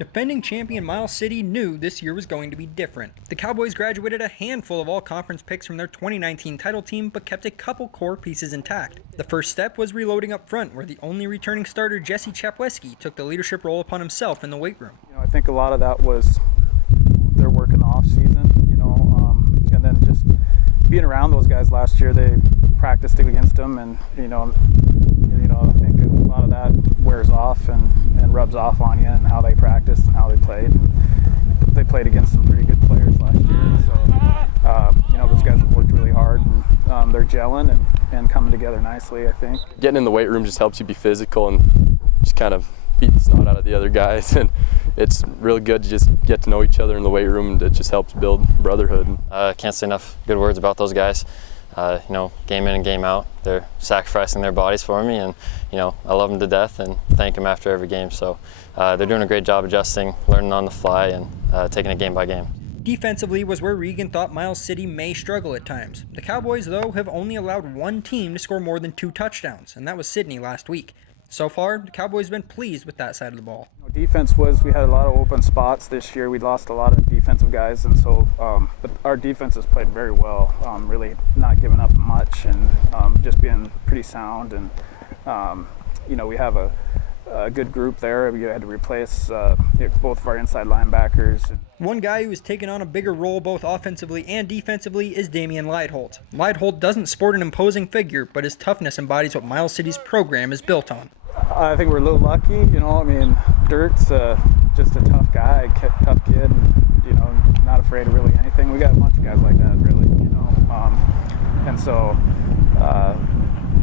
Defending champion Miles City knew this year was going to be different. The Cowboys graduated a handful of all-conference picks from their 2019 title team, but kept a couple core pieces intact. The first step was reloading up front, where the only returning starter, JESSY CHAPWESKE, took the leadership role upon himself in the weight room. I think a lot of that was their work in the off season, and then just being around those guys last year. They practiced against them, and I think a lot of that wears off and rubs off on you, and how they practiced and how they played. And they played against some pretty good players last year, so those guys have worked really hard, and they're gelling and coming together nicely, I think. Getting in the weight room just helps you be physical and just kind of beat the snot out of the other guys, and it's really good to just get to know each other in the weight room, and it just helps build brotherhood. I can't say enough good words about those guys. Game in and game out, they're sacrificing their bodies for me, and I love them to death and thank them after every game. So they're doing a great job adjusting, learning on the fly, and taking it game by game. Defensively was where Regan thought Miles City may struggle at times. The Cowboys, though, have only allowed one team to score more than 2 touchdowns, and that was Sydney last week. So far, the Cowboys have been pleased with that side of the ball. Defense we had a lot of open spots this year. We lost a lot of defensive guys, and so but our defense has played very well, really not giving up much, and just being pretty sound. And we have a good group there. We had to replace both of our inside linebackers. One guy who has taken on a bigger role both offensively and defensively is Damian Leidholt. Leidholt doesn't sport an imposing figure, but his toughness embodies what Miles City's program is built on. I think we're a little lucky, Dirt's just a tough guy, tough kid, and, not afraid of really anything. We got a bunch of guys like that, really, and so,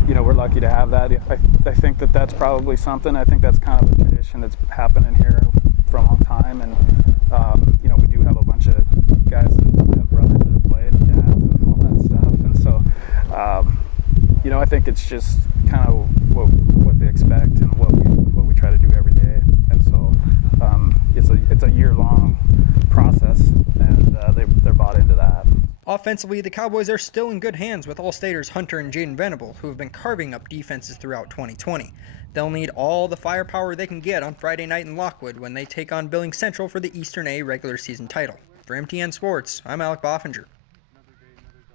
we're lucky to have that. I think that's probably something. I think that's kind of a tradition that's happening here for a long time, and, we do have a bunch of guys that have brothers that have played, and dads, and all that stuff, and so, I think it's just kind of what they expect and what we try to do every day, and so it's a year-long process, and they're bought into that. Offensively, the Cowboys are still in good hands with All-Staters Hunter and Jaden Venable, who have been carving up defenses throughout 2020. They'll need all the firepower they can get on Friday night in Lockwood when they take on Billings Central for the Eastern A regular season title. For MTN Sports, I'm Alec Boffinger.